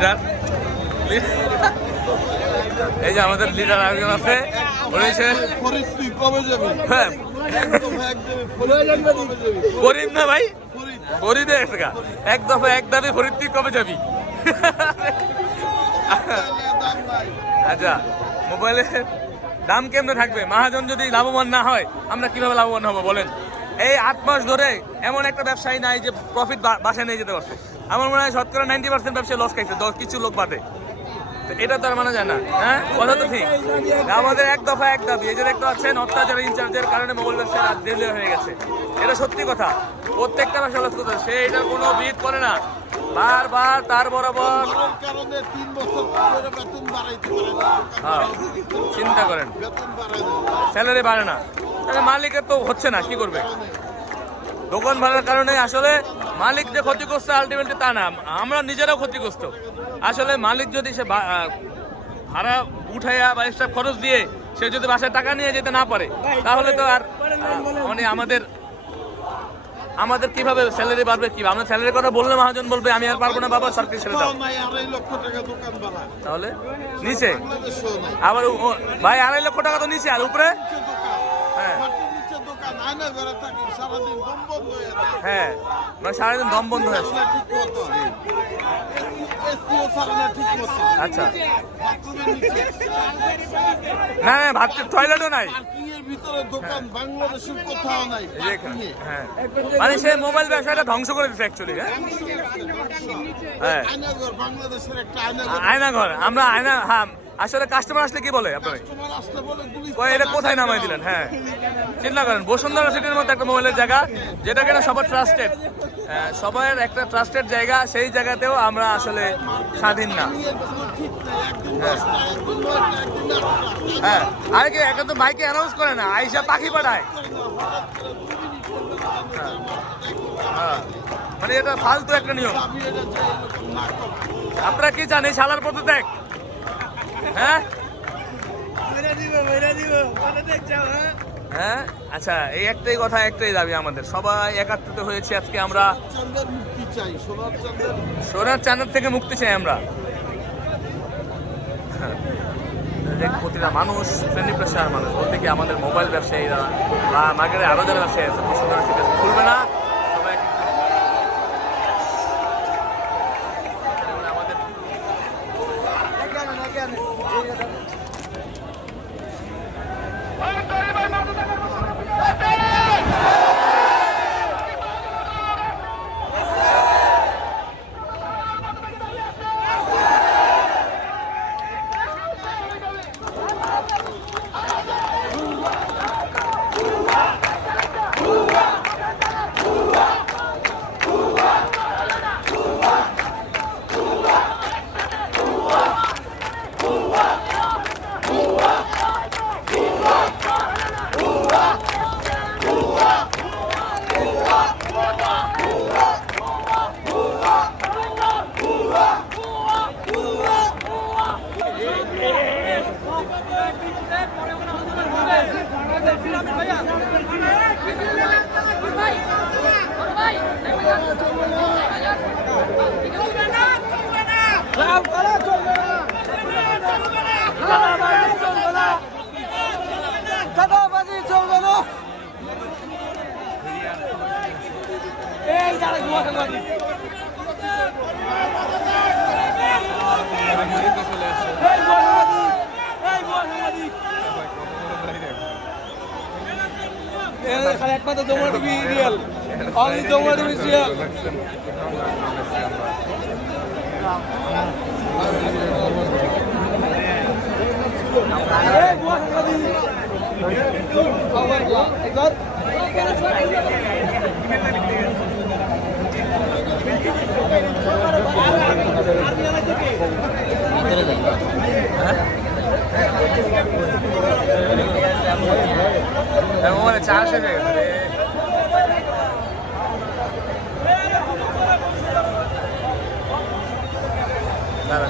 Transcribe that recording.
Leader, এই যে আমাদের লিডার আরেকজন আছে, হ্যাঁ করিম না ভাই, ফরিদে এক দফা এক দাবি, ফরিদ তুই কবে যাবি? আচ্ছা, মোবাইলের দাম কেমনে থাকবে? মহাজন যদি লাভবান না হয় আমরা কিভাবে লাভবান হবো বলেন? এই 8 মাস ধরে এমন একটা ব্যবসায়ী নাই যে প্রফিট বাসায় নিয়ে যেতে পারছে। আমার মনে হয় শতকরা 90% ব্যবসায়ী লস খাইছে, কিছু লোক বাদে। এটা তো আর মানা যায় না, হ্যাঁ কথা তো ঠিক। আমাদের এক দফা এক দাবি, এই যে দেখতে পাচ্ছেন অত্যাচার ইনচার্জের কারণে মোবাইল ব্যবসায় রাত দেরি হয়ে গেছে, এটা সত্যি কথা। প্রত্যেকটা ব্যবসা লস করতে, সে এটার কোনো বিদ করে না, বারবার তার বরাবর চিন্তা করেন, স্যালারি বাড়ে না, তাহলে মালিকের তো হচ্ছে না, কি করবে? দোকান ভাড়ার কারণে আসলে মালিক যে ক্ষতিগ্রস্ত আলটিমেটলি তা না, আমরা নিজেরাও ক্ষতিগ্রস্ত। আসলে মালিক যদি সে ভাড়া উঠাইয়া বা এক্সট্রা খরচ দিয়ে সে যদি বাসায় টাকা নিয়ে যেতে না পারে, তাহলে তো আর মানে আমাদের কিভাবে স্যালারি বাড়বে? কি আমরা স্যালারির কথা বললে মহাজন বলবে আমি আর পারবো না বাবা, সরকারি ছেড়ে দাও। তাহলে নিচে আবার ভাই 2.5 লক্ষ টাকা তো নিচে, আর উপরে হ্যাঁ হ্যাঁ মানে সারাদিন দম বন্ধ হয়ে আছে। আচ্ছা না না ভাত টয়লেটও নাই, হ্যাঁ মানে সে মোবাইল ব্যবসাটা ধ্বংস করে দিচ্ছে অ্যাকচুয়ালি। হ্যাঁ আয়নাঘর, আমরা আয়না, হ্যাঁ আসলে কাস্টমার আসলে কি বলে আপনার এটা কোথায় নামাই দিলেন? হ্যাঁ চিন্তা করেন, বসুন্ধরা সিটির মধ্যে একটা মোবাইলের জায়গা, যেটা কিনা সবার ট্রাস্টেড, সবার একটা ট্রাস্টেড জায়গা, সেই জায়গাতেও আমরা আসলে স্বাধীন না। হ্যাঁ আরে কি এখন তো মাইকে অ্যানাউন্স করে না, আইসা পাখি পাঠায়, হ্যাঁ মানে এটা ফালতু একটা নিয়ম। আপনারা কি চান এই শালার পদত্যাগ? হ্যাঁ হ্যাঁ আচ্ছা, এই একটাই কথা, একটাই দাবি আমাদের, সবাই একাত্রিত হয়েছে আজকে, আমরা সোনার চাঁদের থেকে মুক্তি চাই আমরা। প্রতিটা মানুষ শ্রেণী পেশার মানুষ বলতে কি আমাদের মোবাইল ব্যবসায়ীরা বা মার্কেটে আরো যারা ব্যবসায়ী আছে বসুন্ধরা সিটি খুলবে না, সবাই আমাদের একমাত্র Jamuna TV real, only Jamuna TV real. মানে 400 টাকা দাদা